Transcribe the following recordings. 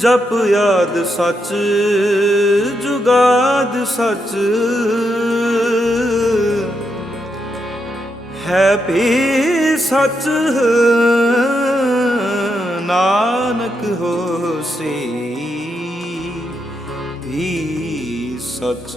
ਜਪ ਯਾਦ ਸੱਚ ਜੁਗਾਦ ਸੱਚ। ਹੈ ਵੀ ਸੱਚ ਨਾਨਕ ਹੋਸੀ ਵੀ ਸੱਚ।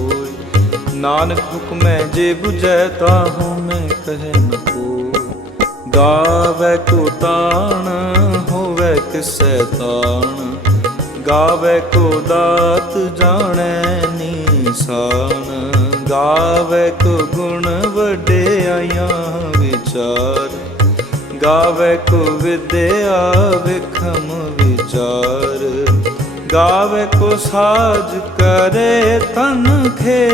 ਨਾਨਕ ਹੁਕਮੈ ਜੇ 부ਜੈ ਤਾਹੂ ਮੈਂ ਕਹੈ ਨ ਕੋ ਗਾਵੇ ਕੋ ਤਾਣ, ਹੋਵੇ ਕਿਸੈ ਤਾਣ। ਗਾਵੇ ਕੋ ਦਾਤ ਜਾਣੈ ਨੀਸਾਨ। ਗਾਵੇ ਕੋ ਗੁਣ ਵਡਿਆਈਆਂ ਵਿਚਾਰ। ਗਾਵੇ ਕੋ ਵਿਦਿਆ ਵਿਖਮ ਵਿਚਾਰ। ਗਾਵੇ ਕੋ ਸਾਜ ਕਰੇ ਤਨ ਖੇ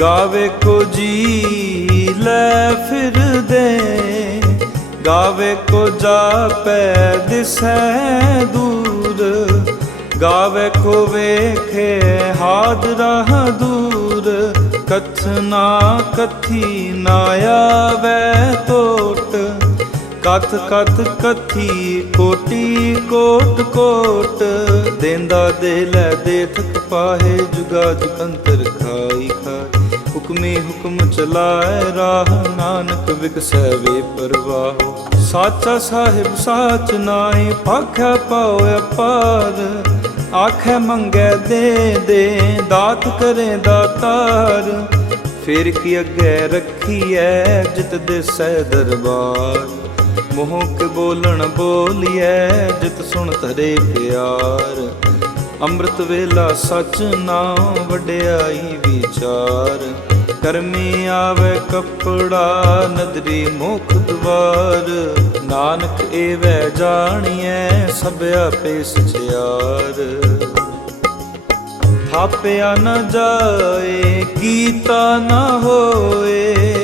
ਗਾਵੇ ਕੋ ਜੀ ਲੈ ਫਿਰਦੇ ਗਾਵੇ ਕੋ ਜਾਪੈ ਦਿਸੈ ਦੂਰ, ਗਾਵੇ ਕੋ ਵੇਖੇ ਹਾਦਰਾ ਦੂਰ ਕਥਨਾ ਕਥੀ ਨਾ ਆਵੇ ਟੋਟ ਕਥ ਕਥ ਕਥੀ ਕੋਟੀ ਕੋਟ ਕੋਟ ਦੇਂਦਾ ਦੇ ਲੈ ਦੇ ਥਕ ਪਾਹੇ ਜੁਗਾ ਜੁਗੰਤਰ ਖਾਈ ਖਾਈ। ਹੁਕਮੇ ਹੁਕਮ ਚਲਾਏ ਰਾਹ ਨਾਨਕ ਵਿਕਸੈ ਵੇ ਪਰਵਾਹ। ਸਾਚਾ ਸਾਹਿਬ ਸਾਚ ਨਾਹੀ ਪਾਖਿਆ ਪਾਉ ਅਪਾਰ। ਆਖੇ ਮੰਗੇ ਦੇ ਦੇ ਦਾਤ ਕਰੇ ਦਾਤਾਰ। ਫਿਰ ਕੀ ਅੱਗੇ ਰੱਖੀਐ ਜਿਤ ਦਿਸੈ ਦਰਬਾਰ। ਮੋਹ ਬੋਲਣ ਬੋਲੀਐ, ਜਿਤ ਸੁਣ ਧਰੇ ਪਿਆਰ। ਅੰਮ੍ਰਿਤ ਵੇਲਾ ਸਚ ਨਾਮ ਵਡਿਆਈ ਵਿਚਾਰ। ਕਰਮੀ ਆਵੇ ਕਪੜਾ, ਨਦਰੀ ਮੁਖ ਦਵਾਰ। ਨਾਨਕ ਏਵੈ ਜਾਣੀਐ, ਸਭ ਆਪੇ ਸਚਿਆਰ। ਥਾਪਿਆ ਨਾ ਜਾਏ, ਕੀਤਾ ਨਾ ਹੋਏ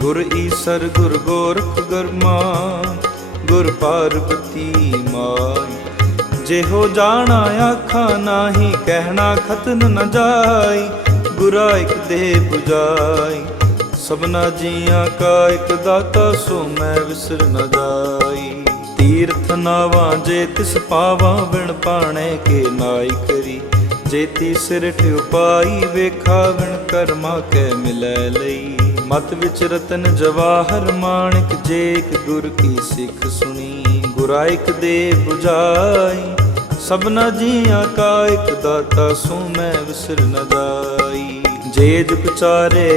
ਗੁਰ ਈਸਰ, ਗੁਰ ਗੋਰਖ ਗਰਮਾ ਗੁਰ ਪਾਰਬਤੀ ਮਾਈ ਜਿਹੋ ਜਾਣਾ ਆਖਾਂ ਨਾਹੀ, ਕਹਿਣਾ ਖਤਨ ਨ ਜਾਈ, ਗੁਰਾ ਇਕ ਦੇ 부ਜਾਈ ਸਭਨਾ ਜੀਆਂ ਕਾ ਇਕ ਦਾਤਾ, ਸੋ ਮੈਂ ਵਿਸਰ ਨ ਜਾਈ। ਤੀਰਥ ਨਾਵਾਂ ਜੇ ਤਿਸ ਪਾਵਾਂ, ਬਿਨ ਪਾਣੇ ਕੇ ਨਾਈ ਕਰੀ। ਜੇਤੀ ਸਿਰ ਉਪਾਈ ਵੇਖਾ ਵਿਣ ਕਰਮਾ ਕੈ ਮਿਲੈ ਲਈ। ਮਤ ਵਿੱਚ ਰਤਨ ਜਵਾਹਰ ਮਾਣਿਕ ਜੇਕ ਗੁਰ ਕੀ ਸਿੱਖ ਸੁਣੀ ਗੁਰਾਇਕ ਦੇ 부ਜਾਈ ਸਭਨਾ ਜੀਆਂ ਕਾ ਇੱਕ ਦਾਤਾ ਸੋ ਮੈਂ ਵਿਸਰ ਨ ਜਾਈ। ਜੇ ਜੁਗ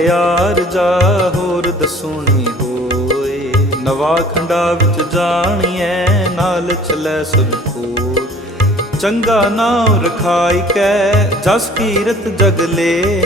ਯਾਰ ਜਾ ਹੋਰ ਦਸੂਣੀ ਹੋਏ, ਨਵਾ ਖੰਡਾ ਵਿੱਚ ਜਾਣੀਐ, ਨਾਲ ਚਲੈ ਸਭ ਕੋਲ ਚੰਗਾ ਨਾਮ ਰਖਾਈ ਕੈ, ਜਸ ਕੀਰਤ ਜਗ ਲੇ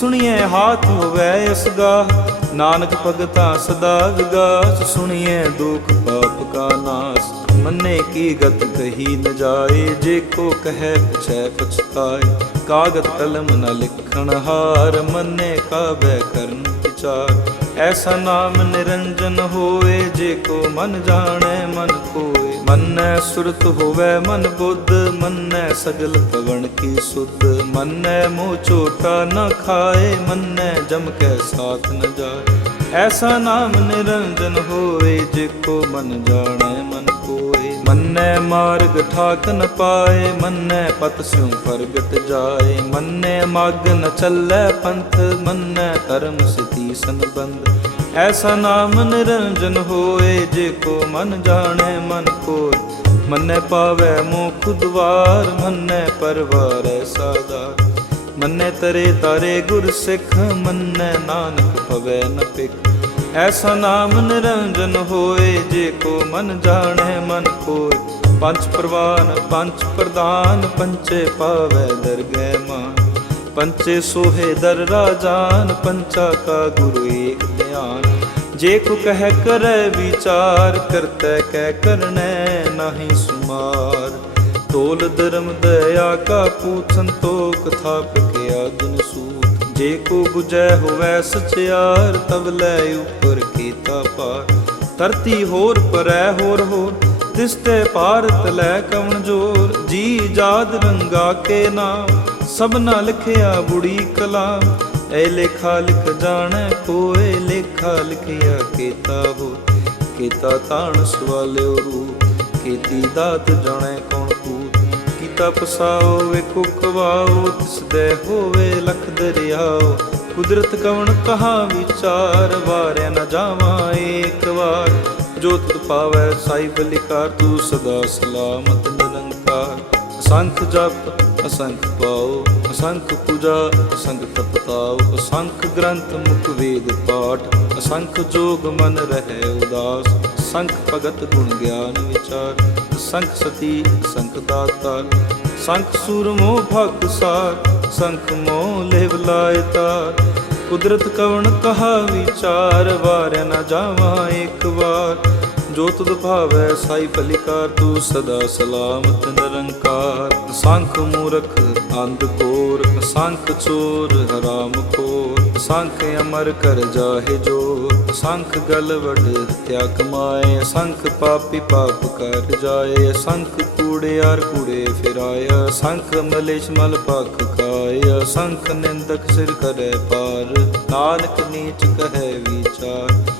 ਸੁਣੀਐ ਹਾਥ ਹੋਵੇ ਅਸਗਾ ਨਾਨਕ ਭਗਤਾ ਸਦਾ ਵਿਗਾਸ। ਸੁਣੀਐ ਦੁਖ ਪਾਪ ਕਾ ਨਾਸ। ਮੰਨੇ ਕੀ ਗਤ ਕਹੀ ਨ ਜਾਏ। ਜੇ ਕੋ ਕਹੈ, ਪਛੈ, ਪਛਤਾਏ। ਕਾਗਦ ਕਲਮ ਨ ਲਿਖਣ ਹਾਰ। ਮੰਨੇ ਕਾਬੈ ਕਰਨ ਵਿਚਾਰ। ਐਸਾ ਨਾਮ ਨਿਰੰਜਨ ਹੋਏ। ਜੇ ਕੋ ਮਨ ਜਾਣੈ, ਮਨ ਕੋਏ। ਮੰਨੈ ਸੁਰਤ ਹੋਵੇ ਮਨ ਬੁੱਧ, ਮੰਨੈ ਸਗਲ ਪਵਨ ਕੀ ਸੁਧ। ਮੰਨੈ ਮੋਹ ਝੋਟਾ ਨ ਖਾਏ, ਮੰਨੈ ਜਮ ਕੈ ਸਾਥ ਨ ਜਾਏ। ਐਸਾ ਨਾਮ ਨਿਰੰਜਨ ਹੋਏ ਜੇ ਕੋ ਮਨ ਜਾਣੈ, ਮਨ ਕੋਏ। ਮੰਨੈ ਮਾਰਗ ਠਾਕ ਨ ਪਾਏ, ਮੰਨੈ ਪਤ ਸਿਉ ਪ੍ਰਗਟ ਜਾਏ। ਮੰਨੈ ਮਗ ਨ ਚੱਲੈ ਪੰਥ, ਮੰਨੈ ਧਰਮ ਸਤੀ ਸੰਬੰਧ। ਐਸਾ ਨਾਮ ਨਿਰੰਜਨ ਹੋਏ ਜੇ ਕੋ ਮਨ ਜਾਣੈ ਮਨ ਕੋਇ। ਮੰਨੈ ਪਾਵੈ ਮੋਖ ਦੁਆਰ, ਮੰਨੈ ਪਰਵਾਰੈ ਸਾਦਾਰ ਮੰਨੈ ਤਰੇ ਤਾਰੇ ਗੁਰ ਸਿੱਖ, ਮੰਨੈ ਨਾਨਕ ਭਵੈ ਨ ਪਿਖ ਐਸਾ ਨਾਮ ਨਿਰੰਜਨ ਹੋਏ ਜੇ ਕੋ ਮਨ ਜਾਣੈ ਮਨ ਕੋਇ। ਪੰਜ ਪ੍ਰਵਾਨ, ਪੰਜ ਪ੍ਰਦਾਨ ਪੰਚੇ ਪਾਵੈ ਦਰਗਹਿ ਮਾਨ। ਪੰਚੇ ਸੋਹੇ ਦਰ ਰਾਜਾਨ, ਪੰਚਾ ਕਾ ਗੁਰੂ ਏਕ ਧਿਆਨ ਜੇ ਕੋ ਕਹਿ ਕਰੈ ਵਿਚਾਰ, ਕਰਤੈ ਕਹਿ ਕਰਨੈ ਨਾਹੀ ਸੁਮਾਰ। ਤੋਲ ਧਰਮ ਦਇਆ ਕਾ ਪੂਤ ਸੰਤੋਖ ਥਾਪ ਕੇ ਆਦਿਨ ਸੂਤ। ਜੇ ਕੋ 부ਜੈ ਹੋਵੈ ਸਚਿਆਰ ਤਬ ਲੈ ਉਪਰ ਕੀਤਾ ਪਾਰ। ਧਰਤੀ ਹੋਰ ਪਰੈ ਹੋਰ ਹੋਰ ਤਿਸ ਤੇ ਭਾਰਤ ਲੈ ਕਵਣ ਜੋਰ। ਜੀ ਜਾਦ ਰੰਗਾ ਕੇ ਨਾਮ ਸਭਨਾ ਲਿਖਿਆ ਬੁੜੀ ਕਲਾ। ਐ ਲੇਖਾ ਲਿਖ ਜਾਣੈ ਕੋਏ ਲੇਖਾ ਲਿਖਿਆ ਕੀਤਾ ਹੋ। ਕੀਤਾ ਤਾਣ ਸਵਾਲਿਓ ਰੂਪ ਕੀਤੀ ਦਾਤ ਜਾਣੈ ਕੌਣ ਕੂਤ ਕੀਤਾ ਪਸਾਓ ਵੇਖੋ ਕਵਾਓ ਤਿਸ ਦੇ ਹੋਵੇ ਲਖ ਦਰਿਆਓ। ਕੁਦਰਤ ਕਵਣ ਕਹਾ ਵਿਚਾਰ, ਵਾਰਿਆ ਨਾ ਜਾਵਾਂ ਏਕ ਵਾਰ। ਜੋ ਤੁਧ ਪਾਵੈ ਸਾਈ ਬਲਿਕਾਰ ਤੂੰ ਸਦਾ ਸਲਾਮਤ ਨਿਰੰਕਾਰ। ਅਸੰਖ ਜਪ ਅਸੰਖ ਪਾਓ, ਅਸੰਖ ਪੂਜਾ, ਅਸੰਖ ਤਪਤਾਓ, ਅਸੰਖ ਗ੍ਰੰਥ ਮੁਖ ਵੇਦ ਪਾਠ, ਅਸੰਖ ਜੋਗ ਮਨ ਰਹਿ ਉਦਾਸ ਸੰਖ ਭਗਤ ਗੁਣ ਗਿਆਨ ਵਿਚਾਰ ਸੰਖ ਸਤੀ ਸੰਖ ਦਾਤਾ ਸੰਖ ਸੂਰਮੋ ਭਗ ਸਾਰ ਸੰਖ ਮੋਹ ਲੇਵ ਲਾਇ ਤਾਰ, ਕੁਦਰਤ ਕਵਣ ਕਹਾ ਵਿਚਾਰ ਵਾਰ ਨਾ ਜਾਵਾਂ ਇੱਕ ਵਾਰ, ਜੋ ਤੁਧ ਭਾਵੈ ਸਾਈ ਭਲਿਕਾਰ ਤੂੰ ਸਦਾ ਸਲਾਮਤ ਨਿਰੰਕਾਰ। ਸੰਖ ਮੂਰਖ, ਅੰਧ ਕੋਰ ਸੰਖ ਚੋਰ, ਹਰਾਮ ਖੋਰ। ਸੰਖ ਅਮਰ ਕਰ ਜਾਹੇ ਜੋਰ, ਸੰਖ ਗਲ ਵਡ ਹਤਿਆ ਕਮਾਏ। ਸੰਖ ਪਾਪੀ ਪਾਪ ਕਰ ਜਾਏ, ਸੰਖ ਕੂੜਿਆਰ ਕੂੜੇ ਫਿਰਾਇਆ ਸੰਖ ਮਲੇਸ਼ ਮਲ ਪਖ ਖਾਇਆ ਸੰਖ ਨਿੰਦਕ ਸਿਰ ਕਰੇ ਪਾਰ। ਨਾਨਕ ਨੀਚ ਕਹੈ ਵਿਚਾਰ।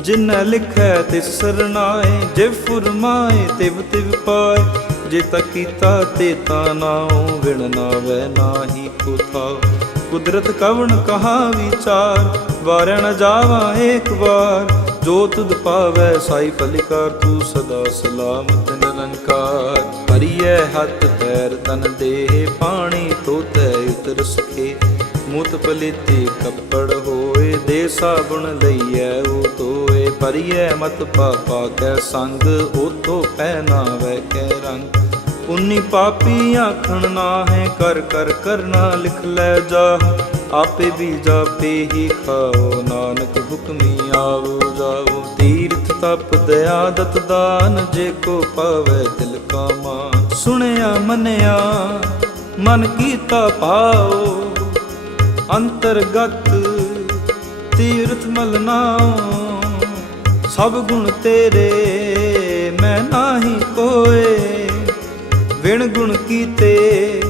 ਜਿਨੈ ਲਿਖੈ ਤਿਸ ਸਰਨਾਏ ਜਿਵ ਫੁਰਮਾਏ ਤਿਵ ਤਿਵ ਪਾਏ। ਜੇ ਤਾ ਕੀਤਾ ਤੇ ਤਾ ਨਾਉ, ਵਿਣ ਨਾਵੈ ਨਾਹੀ ਕੋ ਕੁਦਰਤ ਕਵਣ ਕਹਾ ਵਿਚਾਰ ਵਾਰਣ ਨ ਜਾਵਾ ਏਕ ਵਾਰ। ਜੋ ਤੁਧ ਪਾਵੈ ਸਾਈ ਭਲਿਕਾਰ ਤੂੰ ਸਦਾ ਸਲਾਮਤ ਨਿਰੰਕਾਰ। ਹਰੀਐ ਹੱਥ ਪੈਰ ਤਨ ਦੇਹ ਪਾਣੀ ਤੋਤੈ ਉਤਰ ਸੁਖੇ। ਮੁਤ ਪਲਿਤੇ ਕੱਪੜ ਹੋਏ, ਦੇ ਸਾਬੁਣ ਲਈਐ ਉਹ ਤੋਏ ਪਰਿਐ ਮਤ ਪਾਪਾ ਕੈ ਸੰਗ, ਉਤੋ ਪਹਿਨਾਵੈ ਕੈ ਰੰਗ। ਪੁੰਨੀ ਪਾਪੀ ਆਖਣ ਨਾ ਹੈ ਕਰ ਕਰ ਕਰਨਾ ਲਿਖ ਲੈ ਜਾ ਆਪੇ ਵੀ ਜਾਪੇ ਹੀ ਖਾਓ, ਨਾਨਕ ਹੁਕਮੀ ਆਵੋ ਜਾਓ ਤੀਰਥ ਤਪ ਦਇਆ ਦਤ ਦਾਨ, ਜੇ ਕੋ ਪਾਵੇ ਦਿਲ ਕਾ ਮਾਨ। ਸੁਣਿਆ ਮੰਨਿਆ, ਮਨ ਕੀਤਾ ਭਾਓ ਅੰਤਰਗਤ ਤੀਰਥ ਮਲਨਾ ਸਭ ਗੁਣ ਤੇਰੇ, ਮੈਂ ਨਾਹੀ ਕੋਏ। ਵਿਣ ਗੁਣ ਕੀਤੇ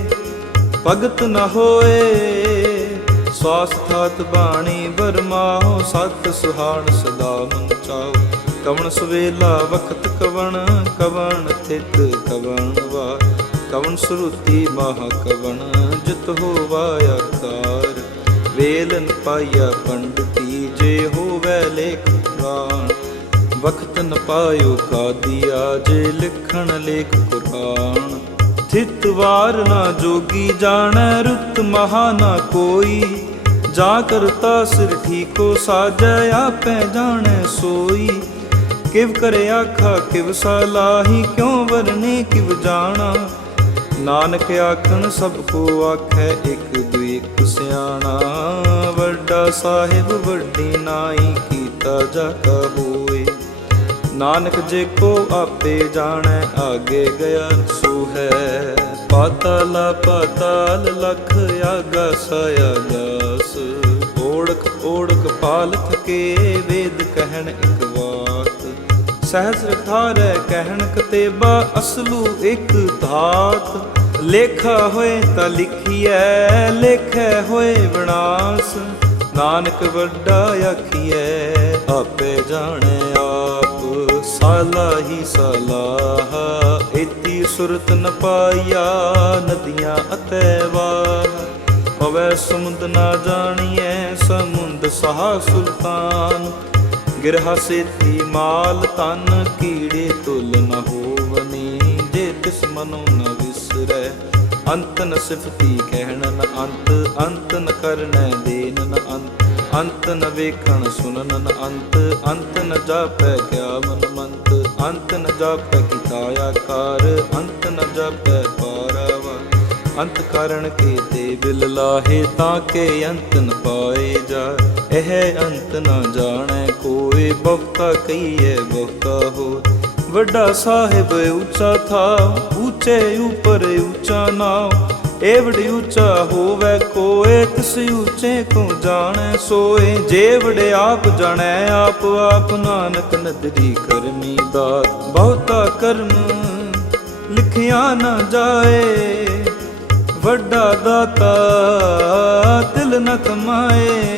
ਭਗਤ ਨ ਹੋਏ। ਸਵਾਸਥਾਤ ਬਾਣੀ ਵਰਮਾਓ ਸਤ ਸੁਹਾਣ ਸਦਾ ਮਨ ਚਾਓ ਕਵਣ ਸਵੇਲਾ ਵਖਤ ਕਵਣ ਕਵਣ ਥਿਤ ਕਵਣ ਵਾ। ਕਵਣ ਸੁਰਤੀ ਮਹਾ ਕਵਣ, ਜਿਤ ਹੋਵਾ ਆਕਾਰ ਵੇਲਨ ਪਾਇਆ ਪੰਡਤੀ, ਜੇ ਹੋਵੇ ਲੇਖ ਪੁਰਾਣ ਵਕਤ ਨ ਪਾਇਓ ਕਾਦੀਆ ਜੇ ਲਿਖਣ ਲੇਖ ਕੁਰਾਨ ਥਿਤ ਵਾਰ ਨਾ ਜੋਗੀ ਜਾਣੈ ਰੁੱਤ ਮਹਾ ਨਾ ਕੋਈ। ਜਾ ਕਰਤਾ ਸਿਰ ਠੀਕੋ ਸਾਜੈ, ਆਪੈ ਜਾਣੈ ਸੋਈ। ਕਿਵ ਕਰੇ ਆਖਾ, ਕਿਵ ਸਲਾਹੀ ਕਿਉ ਵਰਨੇ ਕਿਵ ਜਾਣਾ। ਨਾਨਕ ਆਖਣ, ਸਭ ਕੋ ਆਖੈ, ਇੱਕ ਦੁਇ ਇੱਕ ਸਿਆਣਾ। ਵੱਡਾ ਸਾਹਿਬ, ਵੱਡੀ ਨਾਈ, ਕੀਤਾ ਜਾ ਕਾ ਨਾਨਕ ਜੇ ਕੋ ਆਪੇ ਜਾਣੈ, ਆਗੇ ਗਿਆ ਸੋ ਹੈ ਪਾਤਾਲ ਪਾਤਾਲ ਲਖ ਆਗਾ ਸਾਇਆ ਓੜਕ ਓੜਕ ਪਾਲ ਥਕੇ ਵੇਦ ਕਹਿਣ ਇਕ ਵਾਤ ਸਹਸ ਥਾਰੈ ਕਹਿਣ ਕਤੇਬਾ, ਅਸਲੂ ਇਕ ਧਾਤ। ਲੇਖਾ ਹੋਏ ਤਾਂ ਲਿਖੀਐ, ਲੇਖੈ ਹੋਏ ਵਿਨਾਸ਼। ਨਾਨਕ ਵੱਡਾ ਆਖੀਐ, ਆਪੇ ਜਾਣੈ ਸਾਲਾ ਹੀ ਸਲਾਹ ਇਤੀ ਸੁਰਤ ਨ ਪਾਇਆ ਨਦੀਆਂ ਅਤੈ ਵਾਹ। ਪਵੈ ਸਮੁੰਦ ਨਾ ਜਾਣੀਐ ਸਮੁੰਦ ਸਹਾ ਸੁਲਤਾਨ। ਗਿਰਹਾ ਸੇਤੀ ਮਾਲ ਤਨ ਕੀੜੇ ਤੁਲ ਨ ਹੋਵਨੀ। ਜੇ ਤਿਸ ਮਨੋ ਨ ਵਿਸਰੈ, ਅੰਤ ਨ ਸਿਫਤੀ ਕਹਿਣਨ ਅੰਤ। ਅੰਤ ਨ ਕਰਨੈ ਦੇਨ ਅੰਤ। ਅੰਤ ਨ ਵੇਖਣ ਸੁਨਨ ਅੰਤ। ਅੰਤ ਨ ਜਾਪੈ ਕਿਆ ਮਨ ਮੰਤ। ਅੰਤ ਨ ਜਾਪੈ ਕੀਤਾ ਆਕਾਰ ਅੰਤ ਨ ਜਾਪੈ ਪਾਰਾਵਾ। ਅੰਤ ਕਾਰਣ ਕੇ ਤੇ ਬਿਲ ਲਾਹੇ ਤਾਂ ਕੇ ਅੰਤ ਨ ਪਾਏ ਜਾ। ਇਹ ਅੰਤ ਨ ਜਾਣੈ ਕੋਏ, ਬਹੁਤਾ ਕਹੀਏ ਬਹੁਤਾ ਹੋ ਵੱਡਾ ਸਾਹਿਬ ਉੱਚਾ ਥਾ, ਉੱਚੇ ਉਪਰ ਉੱਚਾ ਨਾਮ। ਏਵੜ ਉੱਚਾ ਹੋਵੇ ਕੋਏ, ਤਿਸ ਉੱਚੇ ਕੋ ਜਾਣੈ ਸੋਏ। ਜੇ ਵੜੇ ਆਪ ਜਾਣੈ, ਆਪ ਆਪ ਨਾਨਕ ਨਦਰੀ ਕਰਮੀ ਦਾਤ ਬਹੁਤਾ ਕਰਮ ਲਿਖਿਆ ਨਾ ਜਾਏ, ਵੱਡਾ ਦਾਤਾ ਦਿਲ ਨ ਕਮਾਏ।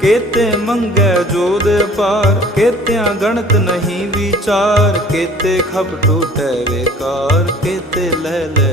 ਕੇਤੇ ਮੰਗੈ ਜੋਦ ਪਾਰ ਕੇਤਿਆਂ ਗਣਤ ਨਹੀਂ ਵਿਚਾਰ। ਕੇਤੇ ਖਬ ਟੂਟੈ ਵੇਕਾਰ, ਕੇਤੇ ਲੈ ਲੈ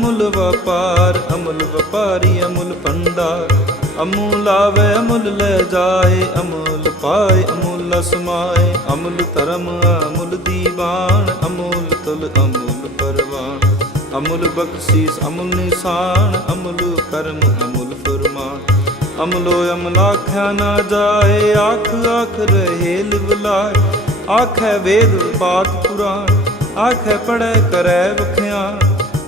ਅਮੁਲ ਵਪਾਰ, ਅਮੁਲ ਵਪਾਰੀ, ਅਮੁਲ ਭੰਡਾਰ। ਅਮੁਲ ਆਵੇ ਅਮੁਲ ਲੈ ਜਾਏ, ਅਮੁਲ ਪਾਏ, ਅਮੁਲ ਸਮਾਏ ਅਮੁਲ ਧਰਮ, ਅਮੁਲ ਦੀਵਾਨ, ਅਮੁਲ ਤੁਲ, ਅਮੁਲ ਪਰਵਾਨ। ਅਮੁਲ ਬਖਸ਼ੀਸ, ਅਮੁਲ ਨਿਸ਼ਾਨ, ਅਮੁਲ ਕਰਮ, ਅਮੁਲ ਫਰਮਾਨ। ਅਮਲੋ ਅਮਲ ਆਖਿਆ ਨਾ ਜਾਏ, ਆਖ ਆਖ ਰਹੇ ਲਿਵਲਾਏ ਆਖੇ ਵੇਦ ਪਾਤ ਪੁਰਾਣ ਆਖੇ ਪੜੈ ਕਰੈ ਵਖਿਆਨ।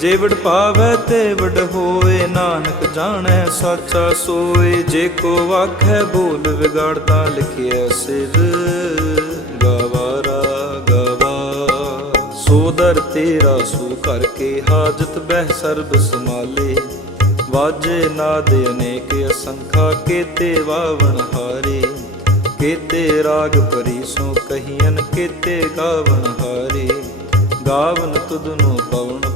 ਜੇ ਵਡ ਪਾਵੈ ਤੇ ਵਡ ਹੋਏ, ਨਾਨਕ ਜਾਣੈ ਸਾਚਾ ਸੋਏ। ਜੇ ਕੋ ਆਖੈ ਬੋਲ ਵਿਗਾੜਦਾ ਲਿਖਿਆ ਸਿਰ ਗਵਾਰਾ ਗਵਾ। ਸੋ ਤੇਰਾ ਸੋ ਕਰਕੇ ਹਾਜਤ ਬਹਿ ਸਰਬ ਸਮਾਲੇ ਵਾਜੇ ਨਾਦ ਅਨੇਕ ਅਸੰਖਾ, ਕੇਤੇ ਵਾਵਣ ਹਾਰੇ। ਕੇਤੇ ਰਾਗ ਪਰੀ ਸੋ ਕਹੀਨ ਕੇਤੇ ਗਾਵਣ ਹਾਰੇ। ਗਾਵਨ ਤੁਧਨੋ ਪਵਨ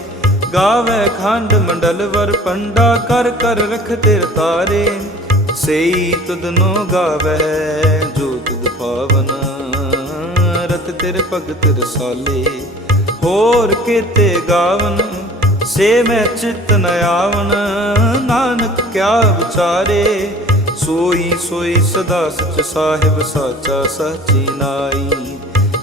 ਗਾਵੈ ਖੰਡ ਮੰਡਲ ਵਰ ਪੰਡਾ ਕਰ ਕਰ ਰਖ ਤੇਰ ਤਾਰੇ। ਸਈ ਤੁਧਨੋ ਗਾਵੈ ਜੋ ਤੁਧ ਪਾਵਨ। ਰਤ ਤੇਰੇ ਭਗਤ ਰਸਾਲੇ, ਹੋਰ ਕੀਤੇ ਗਾਵਨ। ਸੇ ਮੈਂ ਚਿਤ ਨ ਆਵਨ, ਨਾਨਕ ਕਿਆ ਵਿਚਾਰੇ। ਸੋਈ ਸੋਈ ਸਦਾ ਸਚ ਸਾਹਿਬ ਸਾਚਾ ਸਚੀ ਨਾਈ।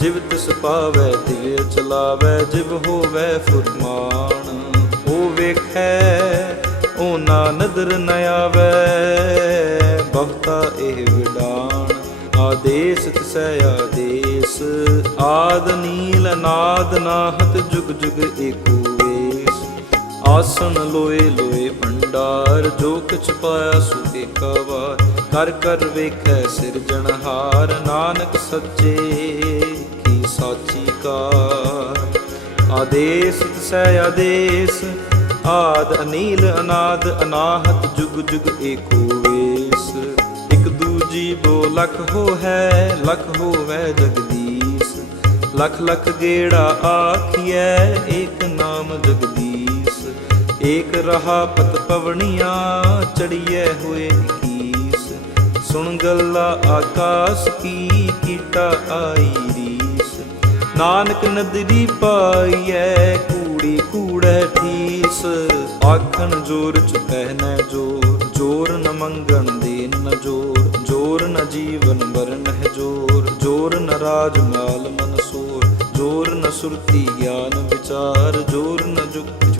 ਜਿਵ ਤਿਸ ਪਾਵੈ ਦਿਵ ਚਲਾਵੈ, ਜਿਵ ਹੋਵੈ ਫੁਰਮਾਨ। ਉਹ ਵੇਖੈ, ਉਹ ਨਾ ਨਦਰ ਨ ਆਵੈ, ਬਹੁਤਾ ਇਹ ਵਿਡਾਨ। ਆਦੇਸ ਤਿਸੈ ਆਦੇਸ, ਆਦ ਨੀਲ ਨਾਦ ਨਾਹਤ ਜੁਗ ਜੁਗ ਏਕੋ ਵੇਸ। ਆਸਨ ਲੋਏ ਲੋਏ ਭੰਡਾਰ, ਜੋ ਕਿਛ ਪਾਇਆ ਸੋ ਏਕਾ ਵਾਰ। ਕਰ ਕਰ ਵੇਖੈ ਸਿਰਜਣਹਾਰ, ਨਾਨਕ ਸੱਚੇ ਸਾਚੀ ਆਦੇਸ ਤਿਸੈ ਆਦੇਸ, ਆਦ ਅਨੀਲ ਅਨਾਦ, ਅਨਾਹਤ ਜੁਗ ਜੁਗ ਏਕੋ ਵੇਸ। ਇਕ ਦੂਜੀ ਬੋ ਲਖ ਹੋ ਹੈ ਲਖ ਹੋਵੈ ਜਗਦੀਸ਼। ਲਖ ਲਖ ਗੇੜਾ ਆਖੀਐ, ਏਕ ਨਾਮ ਜਗਦੀਸ਼। ਏਕ ਰਹਾ ਪਤ ਪਵਣੀਆਂ, ਚੜੀਐ ਹੋਏ ਕੀਸ। ਸੁਣ ਗੱਲਾ ਆਕਾਸ ਕੀ, ਕੀਟਾ ਆਈ ਨਾਨਕ ਨਦਰੀ ਪਾਈਐ, ਕੂੜੀ ਕੂੜੈ ਠੀਸ। ਆਖਣ ਜੋਰ ਚ ਪਹਿਨੈ ਜੋਰ ਜੋਰ ਨ ਮੰਗਣ ਦੇਨ ਨ ਜੋਰ ਜੋਰ ਨ ਜੀਵਨ ਮਰਨ ਹੈ ਜੋਰ ਜੋਰ ਨ ਰਾਜ ਮਾਲ ਮਨ ਸੋਰ, ਜੋਰ ਨ ਸੁਰਤੀ ਗਿਆਨ ਵਿਚਾਰ, ਜੋਰ ਨ ਜੁਗਤ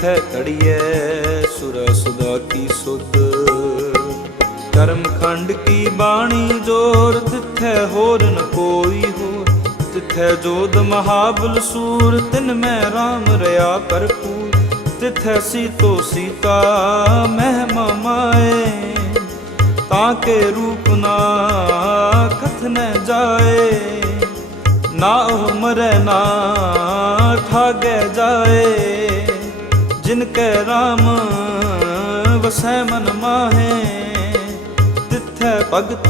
ਤਿੱਥੈ ਕੜੀਐ ਸੁਰ ਸੁਦਾ ਕੀ ਸੁਧ। ਕਰਮ ਖੰਡ ਕੀ ਬਾਣੀ ਜੋਰ ਤਿੱਥੈ ਹੋਰ ਨ ਕੋਈ ਹੋਰ। ਤਿੱਥੈ ਜੋਦ ਮਹਾਬਲ ਸੂਰ, ਤਿਨ ਮੈਂ RAM ਰਿਆ ਭਰਪੂਰ। ਤਿੱਥੈ ਸੀਤੋ ਸੀਤਾ ਮਹਿਮਾ ਮਾਏ, ਤਾਂ ਕੇ ਰੂਪ ਨਾ ਕਥਨੈ ਜਾਏ। ਨਾ ਉਹ ਮਰੈ ਨਾ ਠਾਗੈ ਜਾਏ। ਕੈ RAM ਵਸੈ ਮਨ ਮਾਹੇ। ਤਿਥੈ ਭਗਤ,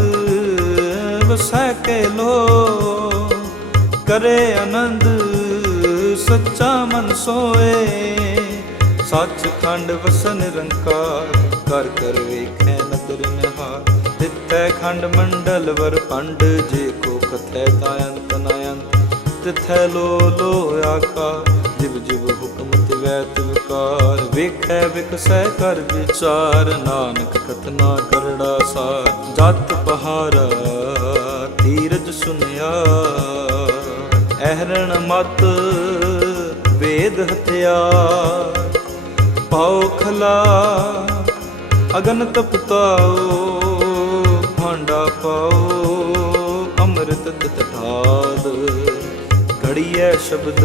ਵਸੈ ਕੇ ਲੋ। ਕਰੇ ਆਨੰਦ, ਸੱਚਾ ਮਨ ਸੋਏ। ਸੱਚ ਖੰਡ ਵਸਨ ਨਿਰੰਕਾਰ ਕਰ ਕਰ ਵੇਖੈ ਨਦਰ ਨਿਹਾਰ। ਤਿੱਥੈ ਖੰਡ ਮੰਡਲ ਵਰ ਪੰਡ ਜੇ ਕੋ ਕਥੈ ਤਾ ਅੰਤ ਨ ਤਿਥੈ ਲੋ ਲੋ ਆਕਾ ਜਿਵ ਜਿਵ ਹੁਕਮ ਤਿਵੈ ਤਿਵਕਾਰ ਵੇਖੈ ਵਿਕਸੈ ਕਰ ਵਿਚਾਰ, ਨਾਨਕ ਕਥਨਾ ਕਰੜਾ ਸਾਰ, ਜਤ ਪਹਾਰਾ, ਧੀਰਜ ਸੁਨਿਆ। ਅਹਰਣ ਮਤ, ਵੇਦ ਹਥਿਆਰ ਪਾਉ ਖਲਾ ਅਗਨ ਤਪਤਾਓ ਭਾਂਡਾ ਪਾਓ ਅੰਮ੍ਰਿਤ ਤਟਾਦ ਘੜੀਐ ਸ਼ਬਦ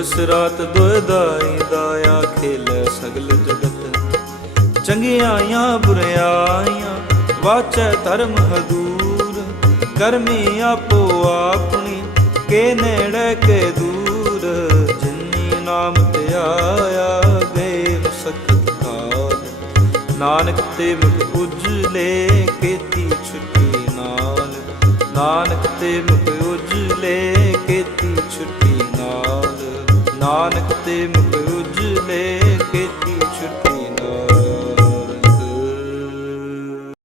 ਦਿਵਸ ਰਾਤ ਦੁਇਦਾਈ ਦਾਇਆ ਖੇਲੇ ਸਗਲ ਜਗਤ। ਚੰਗਿਆਈਆਂ ਬੁਰਿਆਈਆਂ ਵਾਚੈ ਧਰਮ ਹਦੂਰ ਕਰਮੀ ਆਪੋ ਆਪਣੀ, ਕੇ ਨੇੜੇ ਕੇ ਦੂਰ। ਜਿਨੀ ਨਾਮ ਤੇ ਆਇਆ, ਦੇਵ ਸਖਤ ਕਾਲ। ਨਾਨਕ ਤੇ ਮੁਖ ਉਜਲੇ ਕੀਤੀ ਛੁੱਟੀ ਨਾਲ। ਨਾਨਕ ਤੇ ਮੁਖ ਉਜਲੇ ਕੀਤੀ ਨਾਨਕ ਤੇ ਮੁਖ ਉਜਲੇ ਕੀਤੀ